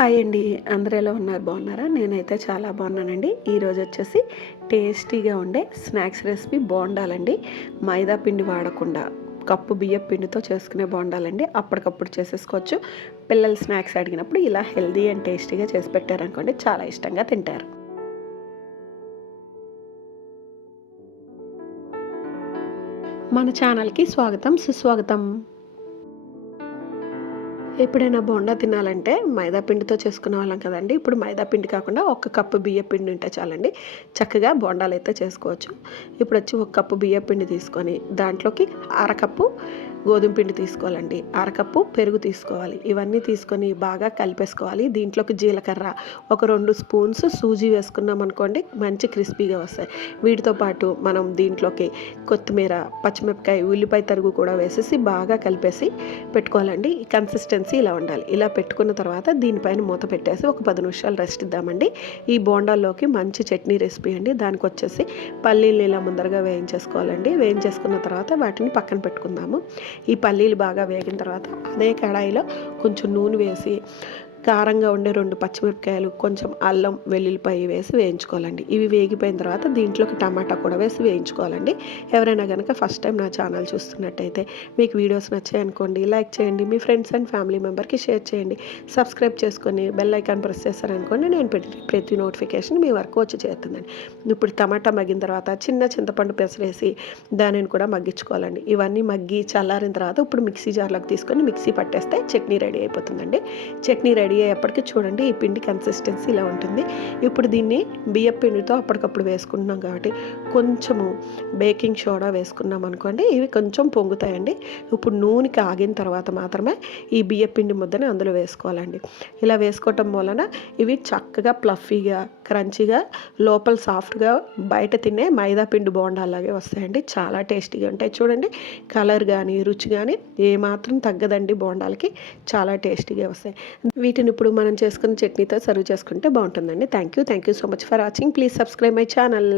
Hi అండి. అందరూ ఎలా ఉన్నారు? బాగున్నారా? నేనైతే చాలా బాగున్నానండి. ఈరోజు వచ్చేసి టేస్టీగా ఉండే స్నాక్స్ రెసిపీ బోండాలండి. మైదా పిండి వాడకుండా కప్పు బియ్యం పిండితో చేసుకునే బోండాలండి. అప్పటికప్పుడు చేసేసుకోవచ్చు. పిల్లలు స్నాక్స్ అడిగినప్పుడు ఇలా హెల్దీ అండ్ టేస్టీగా చేసి పెట్టారనుకోండి చాలా ఇష్టంగా తింటారు. మన ఛానల్కి స్వాగతం, సుస్వాగతం. ఎప్పుడైనా బోండా తినాలంటే మైదా పిండితో చేసుకునే వాళ్ళం కదండి. ఇప్పుడు మైదా పిండి కాకుండా ఒక కప్పు బియ్య పిండి ఉంటే చాలండి, చక్కగా బోండాలు అయితే చేసుకోవచ్చు. ఇప్పుడు వచ్చి ఒక కప్పు బియ్య పిండి తీసుకొని దాంట్లోకి అరకప్పు గోధుమ పిండి తీసుకోవాలండి, అరకప్పు పెరుగు తీసుకోవాలి. ఇవన్నీ తీసుకొని బాగా కలిపేసుకోవాలి. దీంట్లోకి జీలకర్ర, ఒక 2 స్పూన్స్ సూజీ వేసుకున్నాం అనుకోండి మంచి క్రిస్పీగా వస్తాయి. వీటితో పాటు మనం దీంట్లోకి కొత్తిమీర, పచ్చిమిరపకాయ, ఉల్లిపాయ తరుగు కూడా వేసేసి బాగా కలిపేసి పెట్టుకోవాలండి. ఈ కన్సిస్టెన్సీ ఇలా ఉండాలి. ఇలా పెట్టుకున్న తర్వాత దీనిపైన మూత పెట్టేసి ఒక 10 నిమిషాలు రెస్ట్ ఇద్దామండి. ఈ బోండాల్లోకి మంచి చట్నీ రెసిపీ అండి. దానికి వచ్చేసి పల్లీలు ఇలా ముందరగా వేయించేసుకోవాలండి. వేయించేసుకున్న తర్వాత వాటిని పక్కన పెట్టుకుందాము. ఈ పల్లీలు బాగా వేగిన తర్వాత అదే కడాయిలో కొంచెం నూనె వేసి కారంగా ఉండే 2 పచ్చిమిరపకాయలు, కొంచెం అల్లం వెల్లుల్లిపాయ వేసి వేయించుకోవాలండి. ఇవి వేగిపోయిన తర్వాత దీంట్లోకి టమాటా కూడా వేసి వేయించుకోవాలండి. ఎవరైనా కనుక ఫస్ట్ టైం నా ఛానల్ చూస్తున్నట్టయితే మీకు వీడియోస్ నచ్చాయనుకోండి లైక్ చేయండి, మీ ఫ్రెండ్స్ అండ్ ఫ్యామిలీ మెంబర్కి షేర్ చేయండి, సబ్స్క్రైబ్ చేసుకొని బెల్ ఐకాన్ ప్రెస్ చేస్తారనుకోండి నేను ప్రతి నోటిఫికేషన్ మీ వరకు వచ్చి చేస్తుందండి. ఇప్పుడు టమాటా మగ్గిన తర్వాత చింతపండు పెసరేసి దానిని కూడా మగ్గించుకోవాలండి. ఇవన్నీ మగ్గి చల్లారిన తర్వాత ఇప్పుడు మిక్సీ జార్లోకి తీసుకొని మిక్సీ పట్టేస్తే చట్నీ రెడీ అయిపోతుందండి. చట్నీ రెడీ అయ్యేప్పటికి చూడండి ఈ పిండి కన్సిస్టెన్సీ ఇలా ఉంటుంది. ఇప్పుడు దీన్ని బియ్యం పిండితో అప్పటికప్పుడు వేసుకుంటున్నాం కాబట్టి కొంచెము బేకింగ్ సోడా వేసుకున్నాం అనుకోండి ఇవి కొంచెం పొంగుతాయండి. ఇప్పుడు నూనె కాగిన తర్వాత మాత్రమే ఈ బియ్యం పిండి ముద్దని అందులో వేసుకోవాలండి. ఇలా వేసుకోవటం వలన ఇవి చక్కగా ప్లఫీగా, క్రంచీగా, లోపల సాఫ్ట్గా, బయట తినే మైదా పిండి బోండాలాగే వస్తాయండి. చాలా టేస్టీగా ఉంటాయి. చూడండి కలర్ కానీ రుచి కానీ ఏమాత్రం తగ్గదండి. బోండాలకి చాలా టేస్టీగా వస్తాయి. వీటిని ఇప్పుడు మనం చేసుకున్న చట్నీతో సర్వ్ చేసుకుంటే బాగుంటుందండి. Thank you so much for watching. Please subscribe my channel.